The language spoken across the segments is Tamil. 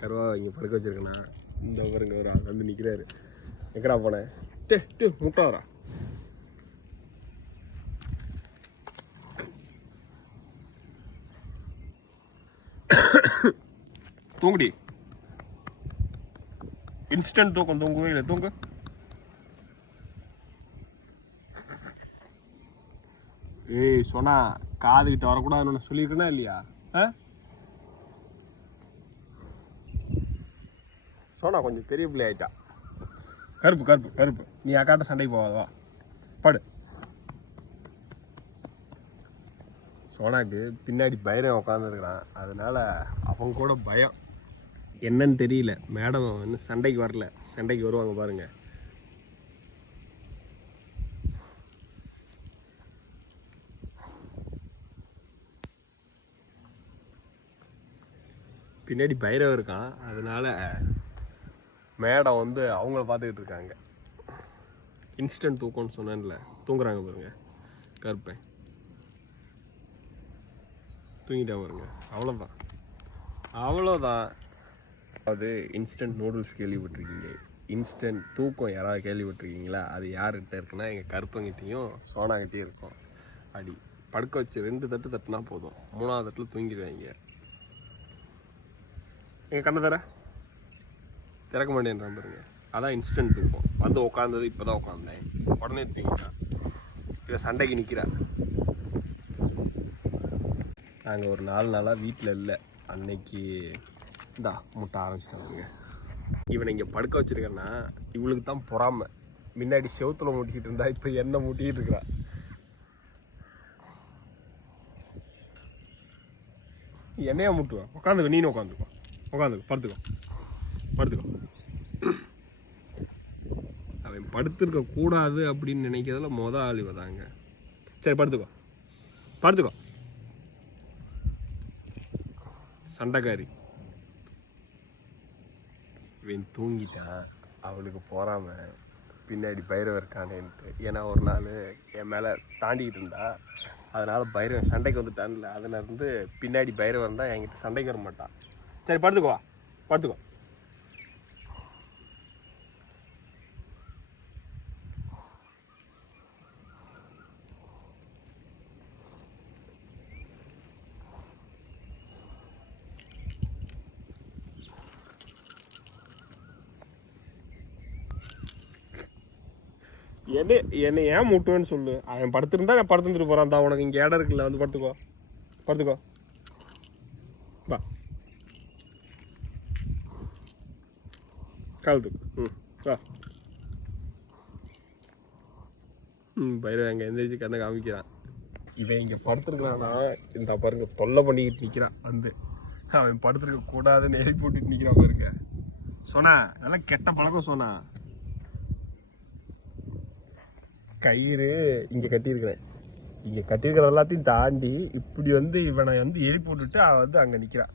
கருவா இங்கே படுக்க வச்சிருக்கேண்ணா. இந்த பாருங்க ஒரு ஆள் வந்து நிற்கிறாரு. எங்கடா போனேன்? முட்டாரா தூங்குடி. இன்ஸ்டன்ட் தூக்கம். தூங்குவே இல்லை. தூங்கு. ஏய் சொன்னா காதுகிட்ட வரக்கூடாதுன்னு சொல்லியிருக்கேனா இல்லையா? சோனா கொஞ்சம் பெரிய பிள்ளை ஆயிட்டா. கருப்பு கருப்பு கருப்பு. நீ அக்காட்ட சண்டைக்கு போவாதவா? படு. சோனாக்கு பின்னாடி பைரன் உட்காந்துருக்கிறான். அதனால அவங்க கூட பயம். என்னன்னு தெரியல. மேடம் இன்னும் சண்டைக்கு வரல. சண்டைக்கு வருவாங்க பாருங்க. பின்னாடி பைரவ இருக்கான். அதனால மேடம் வந்து அவங்கள பார்த்துக்கிட்டு இருக்காங்க. இன்ஸ்டன்ட் தூக்கம்னு சொன்னேன்ல, தூங்குறாங்க பாருங்க. கருப்பேன் தூங்கிட்டா பாருங்க. அவ்வளோதான் அவ்வளோதான். அது இன்ஸ்டன்ட் நூடுல்ஸ் கேள்விப்பட்டிருக்கீங்க. இன்ஸ்டன்ட் தூக்கம் யாராவது கேள்விப்பட்டிருக்கீங்களா? அது யார்கிட்ட இருக்குன்னா எங்கள் கருப்பங்கிட்டையும் சோனாகிட்டையும் இருக்கும். அடி படுக்க வச்சு 2 தட்டு தட்டுனா போதும். 3ஆவது தட்டில் தூங்கிடுவாங்க. எங்கள் கண்ணை திறக்க மாட்டேன்றான் பாருங்க. அதான் இன்ஸ்டன்ட் தூக்கம். வந்து உட்காந்தது இப்போ தான் உட்காந்தேன். உடனே தூங்கிட்டான். இல்லை சண்டைக்கு நிற்கிறான். நாங்கள் ஒரு 4 நாளாக வீட்டில் இல்லை. அன்னைக்கு இந்தா முட்டை ஆரம்பிச்சிட்டாங்க. இவனை இங்கே படுக்க வச்சுருக்கேன்னா இவளுக்கு தான் பொறாமை. முன்னாடி செவுத்துல மூட்டிக்கிட்டு இருந்தா இப்போ என்ன மூட்டிக்கிட்டு இருக்கிறான். என்னையா மூட்டுவான்? உட்காந்துக்கோ. நீனும் உட்காந்துக்கோ. படுத்துக்கோ. அவன் படுத்திருக்க கூடாது அப்படின்னு நினைக்கிறதுல ஆள் இவதாங்க. சரி படுத்துக்கோ. சண்டைக்காரி. இவன் தூங்கிட்டான். அவளுக்கு போறாம பின்னாடி பைரவ இருக்கானேன்ட்டு. ஏன்னா ஒரு நாள் என் மேலே தாண்டிக்கிட்டு இருந்தா. அதனால பைரவன் சண்டைக்கு வந்துட்டான்ல. அதில் இருந்து பின்னாடி பைரவன் இருந்தால் என்கிட்ட சண்டைக்கு வர மாட்டான். சரி படுத்துக்கோ. என்னை ஏன் மூட்டுவேன்னு சொல்லு. அவன் படுத்துருந்தா நான் படுத்துட்டு போறான் தான். உனக்கு இங்கே இடம் இருக்குல்ல, வந்து படுத்துக்கோ. வா காலத்துக்கு. வா. பைரவ அங்கே எந்திரிச்சு கண்ணை காமிக்கிறான். இவன் இங்கே படுத்துருக்கிறான்னா இந்த பாருங்க தொல்லை பண்ணிக்கிட்டு நிற்கிறான். வந்து அவன் படுத்துருக்க கூடாதுன்னு எழுப்பி போட்டுட்டு நிற்கிறான் பாருங்க. சொன்னா நல்லா கெட்ட பழக்கம். சொன்னா கயிறு இங்கே கட்டியிருக்கிறேன். இங்கே கட்டியிருக்கிற எல்லாத்தையும் தாண்டி இப்படி வந்து இவனை வந்து எழுப்பி விட்டுட்டு அவன் வந்து அங்கே நிற்கிறான்.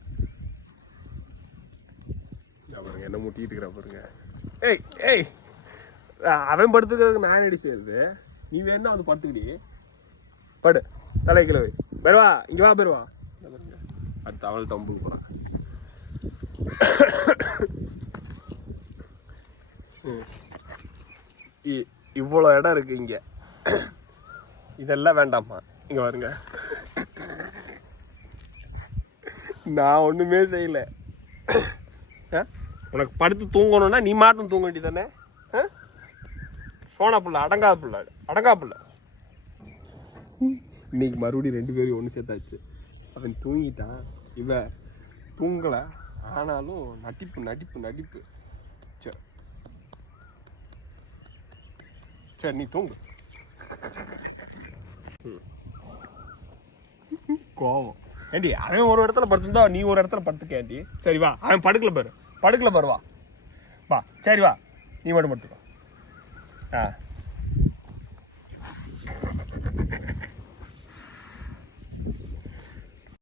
பாருங்க என்ன முட்டிட்டு இருக்கிறா பாருங்க. ஏய் அவன் படுத்துக்கிறதுக்கு நான் அடி செய்யுது. நீ வேணா வந்து படுத்துக்கிடி. படு. தலை கிழவை பெருவா. இங்கே வா பெருவா. அடுத்து அவள் டம்புக்கு போகிறான். இவ்வளோ இடம் இருக்கு இங்கே. இதெல்லாம் வேண்டாமா? இங்கே வருங்க. நான் ஒன்றுமே செய்யலை. உனக்கு படுத்து தூங்கணும்னா நீ மாட்டும் தூங்க வேண்டி தானே. சோனா புள்ள அடங்கா புள்ள. இன்னைக்கு மறுபடியும் 2 பேரும் ஒன்று சேர்த்தாச்சு. அவன் தூங்கிட்டான். இவன் தூங்கலை. ஆனாலும் நடிப்பு. சரி நீ தூங்கு. கோவம் ஏண்டி? அவன் ஒரு இடத்துல படுத்துருந்தா நீ ஒரு இடத்துல படுத்துக்கேண்டி. சரி வா. அவன் படுக்கல பாரு. வா. சரி வா. நீ மட்டும் படுத்துக்கோ.